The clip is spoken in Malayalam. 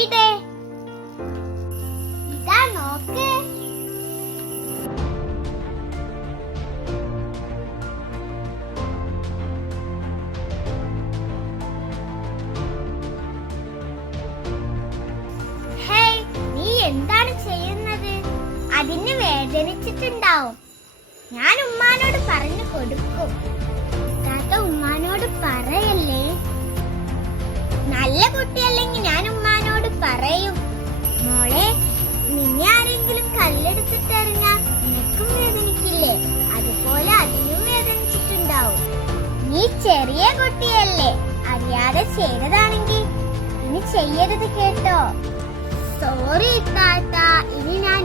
എവിടെ? ഇതാ നോക്ക്. ഹേയ്, നീ എന്താണ് ചെയ്യുന്നത്? അതിന് വേദനിച്ചിട്ടുണ്ടാവും. ഞാൻ ഉമ്മാനോട് പറഞ്ഞു കൊടുക്കും. താത്ത ഉമ്മാനോട് പറയല്ലേ. നല്ല കുട്ടിയല്ലെങ്കിൽ ഞാൻ ഉമ്മാനോട് പറയും. മോളെ, നിന്നെ ആരെങ്കിലും കല്ലെടുത്തിട്ടെറിഞ്ഞാ നിനക്കും വേദനിക്കില്ലേ? അതുപോലെ അതിനും വേദനിച്ചിട്ടുണ്ടാവും. നീ ചെറിയ കുട്ടിയല്ലേ, അറിയാതെ ചെയ്തതാണെങ്കിൽ ഇനി ചെയ്യരുത് കേട്ടോ. സോറി താത്ത, ഇനി ഞാൻ